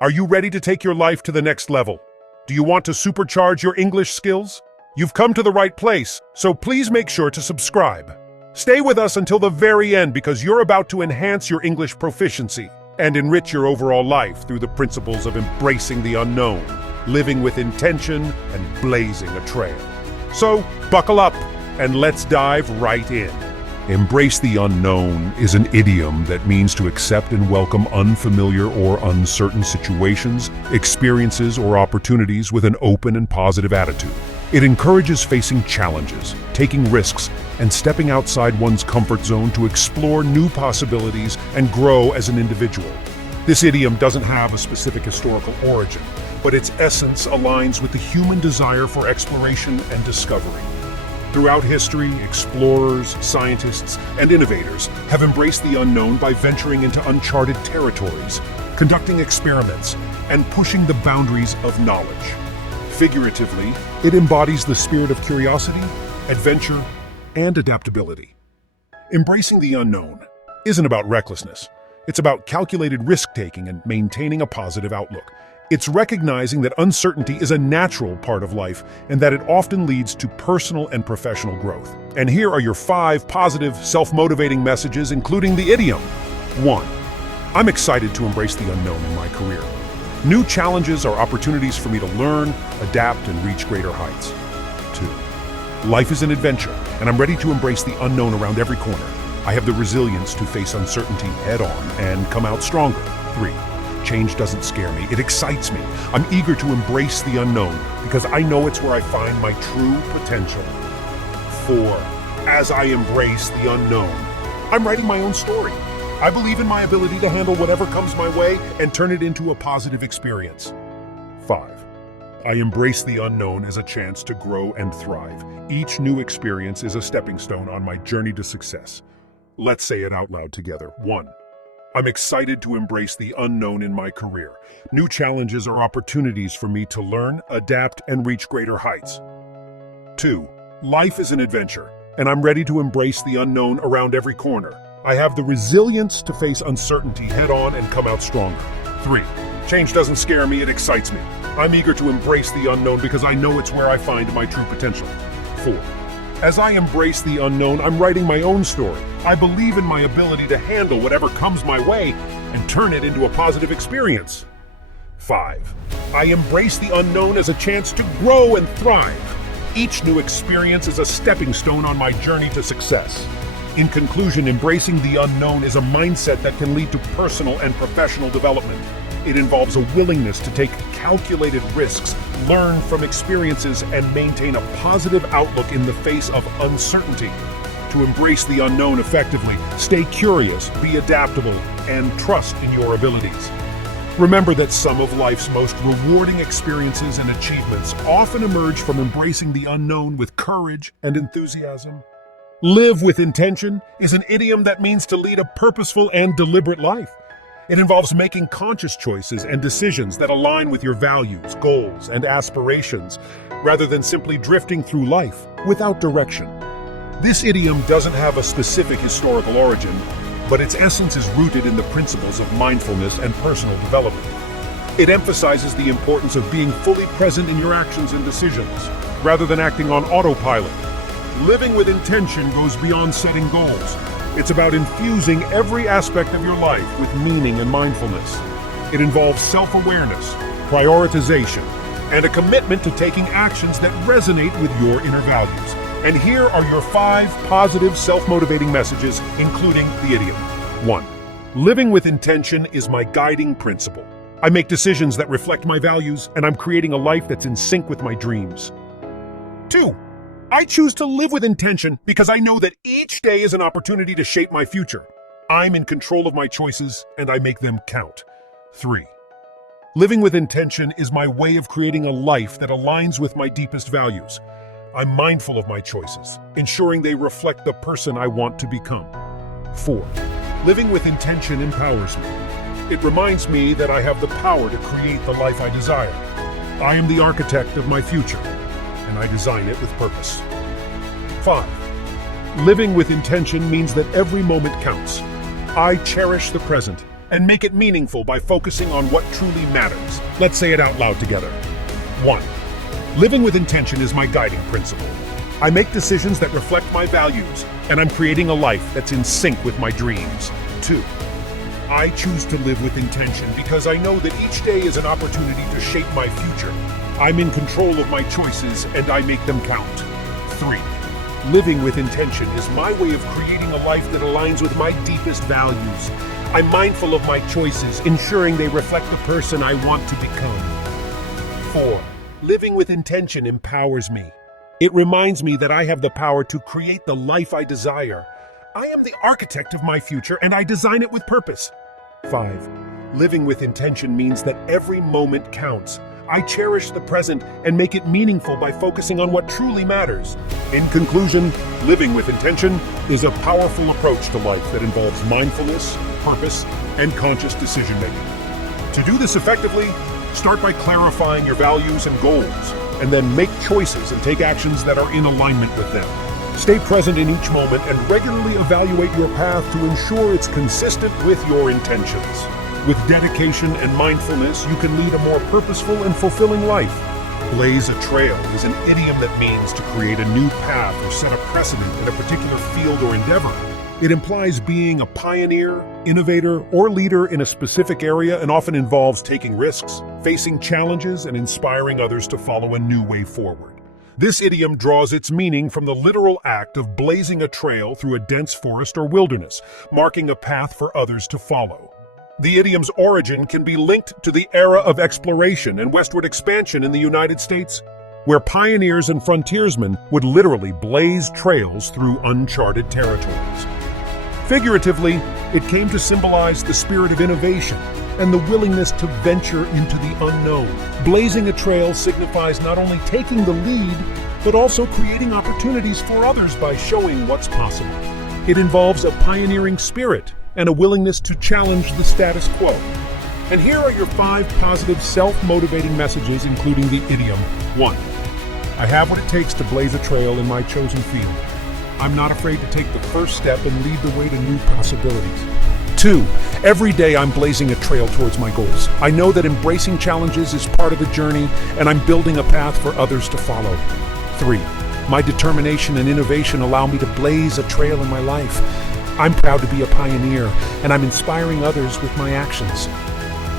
Are you ready to take your life to the next level? Do you want to supercharge your English skills? You've come to the right place, so please make sure to subscribe. Stay with us until the very end because you're about to enhance your English proficiency and enrich your overall life through the principles of embracing the unknown, living with intention, and blazing a trail. So, buckle up and let's dive right in. Embrace the unknown is an idiom that means to accept and welcome unfamiliar or uncertain situations, experiences, or opportunities with an open and positive attitude. It encourages facing challenges, taking risks, and stepping outside one's comfort zone to explore new possibilities and grow as an individual. This idiom doesn't have a specific historical origin, but its essence aligns with the human desire for exploration and discovery. Throughout history, explorers, scientists, and innovators have embraced the unknown by venturing into uncharted territories, conducting experiments, and pushing the boundaries of knowledge. Figuratively, it embodies the spirit of curiosity, adventure, and adaptability. Embracing the unknown isn't about recklessness. It's about calculated risk-taking and maintaining a positive outlook. It's recognizing that uncertainty is a natural part of life and that it often leads to personal and professional growth. And here are your 5 positive, self-motivating messages, including the idiom. 1. I'm excited to embrace the unknown in my career. New challenges are opportunities for me to learn, adapt, and reach greater heights. 2. Life is an adventure, and I'm ready to embrace the unknown around every corner. I have the resilience to face uncertainty head-on and come out stronger. 3. Change doesn't scare me, it excites me. I'm eager to embrace the unknown because I know it's where I find my true potential. 4. As I embrace the unknown, I'm writing my own story. I believe in my ability to handle whatever comes my way and turn it into a positive experience. 5. I embrace the unknown as a chance to grow and thrive. Each new experience is a stepping stone on my journey to success. Let's say it out loud together. 1. I'm excited to embrace the unknown in my career. New challenges are opportunities for me to learn, adapt, and reach greater heights. 2. Life is an adventure, and I'm ready to embrace the unknown around every corner. I have the resilience to face uncertainty head-on and come out stronger. 3. Change doesn't scare me, it excites me. I'm eager to embrace the unknown because I know it's where I find my true potential. 4. As I embrace the unknown, I'm writing my own story. I believe in my ability to handle whatever comes my way and turn it into a positive experience. 5. I embrace the unknown as a chance to grow and thrive. Each new experience is a stepping stone on my journey to success. In conclusion, embracing the unknown is a mindset that can lead to personal and professional development. It involves a willingness to take calculated risks, learn from experiences, and maintain a positive outlook in the face of uncertainty. To embrace the unknown effectively, stay curious, be adaptable, and trust in your abilities. Remember that some of life's most rewarding experiences and achievements often emerge from embracing the unknown with courage and enthusiasm. Live with intention is an idiom that means to lead a purposeful and deliberate life. It involves making conscious choices and decisions that align with your values, goals, and aspirations, rather than simply drifting through life without direction. This idiom doesn't have a specific historical origin, but its essence is rooted in the principles of mindfulness and personal development. It emphasizes the importance of being fully present in your actions and decisions, rather than acting on autopilot. Living with intention goes beyond setting goals. It's about infusing every aspect of your life with meaning and mindfulness. It involves self-awareness, prioritization, and a commitment to taking actions that resonate with your inner values. And here are your 5 positive self-motivating messages, including the idiom. 1. Living with intention is my guiding principle. I make decisions that reflect my values, and I'm creating a life that's in sync with my dreams. 2. I choose to live with intention because I know that each day is an opportunity to shape my future. I'm in control of my choices, and I make them count. 3. Living with intention is my way of creating a life that aligns with my deepest values. I'm mindful of my choices, ensuring they reflect the person I want to become. 4. Living with intention empowers me. It reminds me that I have the power to create the life I desire. I am the architect of my future, and I design it with purpose. 5. Living with intention means that every moment counts. I cherish the present, and make it meaningful by focusing on what truly matters. Let's say it out loud together. 1. Living with intention is my guiding principle. I make decisions that reflect my values, and I'm creating a life that's in sync with my dreams. 2. I choose to live with intention because I know that each day is an opportunity to shape my future. I'm in control of my choices, and I make them count. 3. Living with intention is my way of creating a life that aligns with my deepest values. I'm mindful of my choices, ensuring they reflect the person I want to become. 4. Living with intention empowers me. It reminds me that I have the power to create the life I desire. I am the architect of my future, and I design it with purpose. 5. Living with intention means that every moment counts. I cherish the present and make it meaningful by focusing on what truly matters. In conclusion, living with intention is a powerful approach to life that involves mindfulness, purpose, and conscious decision-making. To do this effectively, start by clarifying your values and goals, and then make choices and take actions that are in alignment with them. Stay present in each moment and regularly evaluate your path to ensure it's consistent with your intentions. With dedication and mindfulness, you can lead a more purposeful and fulfilling life. Blaze a trail is an idiom that means to create a new path or set a precedent in a particular field or endeavor. It implies being a pioneer, innovator, or leader in a specific area and often involves taking risks, facing challenges, and inspiring others to follow a new way forward. This idiom draws its meaning from the literal act of blazing a trail through a dense forest or wilderness, marking a path for others to follow. The idiom's origin can be linked to the era of exploration and westward expansion in the United States, where pioneers and frontiersmen would literally blaze trails through uncharted territories. Figuratively, it came to symbolize the spirit of innovation and the willingness to venture into the unknown. Blazing a trail signifies not only taking the lead, but also creating opportunities for others by showing what's possible. It involves a pioneering spirit and a willingness to challenge the status quo. And here are your 5 positive self-motivating messages, including the idiom. 1. I have what it takes to blaze a trail in my chosen field. I'm not afraid to take the first step and lead the way to new possibilities. 2. Every day I'm blazing a trail towards my goals. I know that embracing challenges is part of the journey, and I'm building a path for others to follow. 3. My determination and innovation allow me to blaze a trail in my life. I'm proud to be a pioneer, and I'm inspiring others with my actions.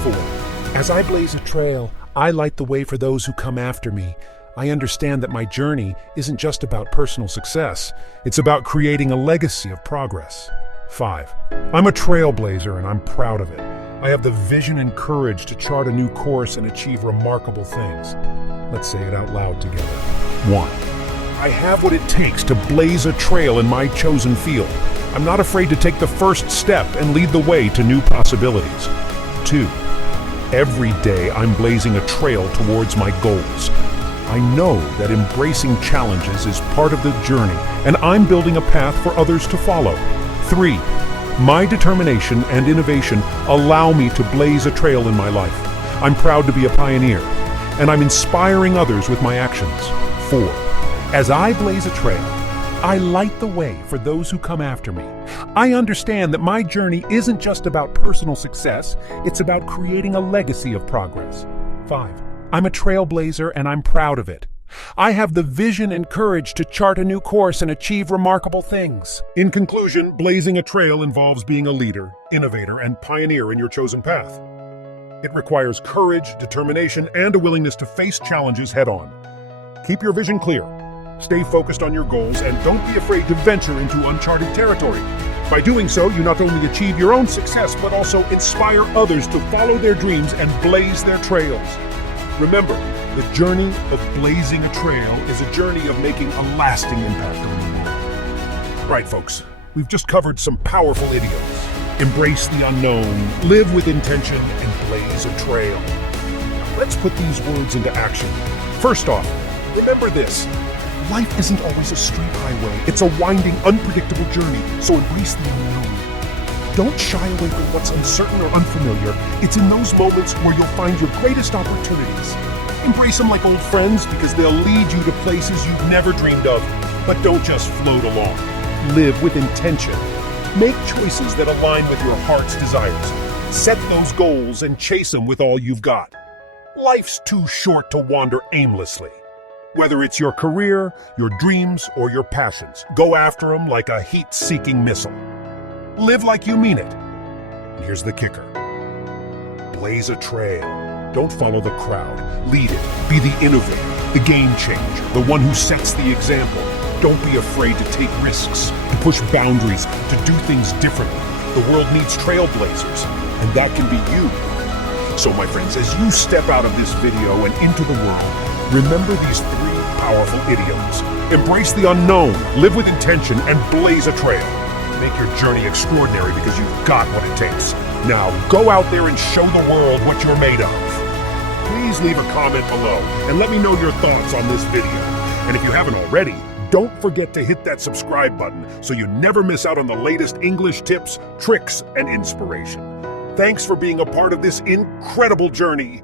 4. As I blaze a trail, I light the way for those who come after me. I understand that my journey isn't just about personal success. It's about creating a legacy of progress. 5. I'm a trailblazer, and I'm proud of it. I have the vision and courage to chart a new course and achieve remarkable things. Let's say it out loud together. 1. I have what it takes to blaze a trail in my chosen field. I'm not afraid to take the first step and lead the way to new possibilities. 2. Every day I'm blazing a trail towards my goals. I know that embracing challenges is part of the journey, and I'm building a path for others to follow. 3. My determination and innovation allow me to blaze a trail in my life. I'm proud to be a pioneer, and I'm inspiring others with my actions. 4. As I blaze a trail, I light the way for those who come after me. I understand that my journey isn't just about personal success, it's about creating a legacy of progress. 5. I'm a trailblazer, and I'm proud of it. I have the vision and courage to chart a new course and achieve remarkable things. In conclusion, blazing a trail involves being a leader, innovator, and pioneer in your chosen path. It requires courage, determination, and a willingness to face challenges head-on. Keep your vision clear. Stay focused on your goals, and don't be afraid to venture into uncharted territory. By doing so, you not only achieve your own success, but also inspire others to follow their dreams and blaze their trails. Remember, the journey of blazing a trail is a journey of making a lasting impact on the world. Right, folks, we've just covered some powerful idioms. Embrace the unknown, live with intention, and blaze a trail. Now, let's put these words into action. First off, remember this. Life isn't always a straight highway. It's a winding, unpredictable journey, so embrace the unknown. Don't shy away from what's uncertain or unfamiliar. It's in those moments where you'll find your greatest opportunities. Embrace them like old friends because they'll lead you to places you've never dreamed of. But don't just float along. Live with intention. Make choices that align with your heart's desires. Set those goals and chase them with all you've got. Life's too short to wander aimlessly. Whether it's your career, your dreams, or your passions, go after them like a heat-seeking missile. Live like you mean it. And here's the kicker. Blaze a trail. Don't follow the crowd. Lead it. Be the innovator, the game changer, the one who sets the example. Don't be afraid to take risks, to push boundaries, to do things differently. The world needs trailblazers, and that can be you. So, my friends, as you step out of this video and into the world, remember these 3 powerful idioms. Embrace the unknown, live with intention, and blaze a trail. Make your journey extraordinary because you've got what it takes. Now, go out there and show the world what you're made of. Please leave a comment below and let me know your thoughts on this video. And if you haven't already, don't forget to hit that subscribe button so you never miss out on the latest English tips, tricks, and inspiration. Thanks for being a part of this incredible journey.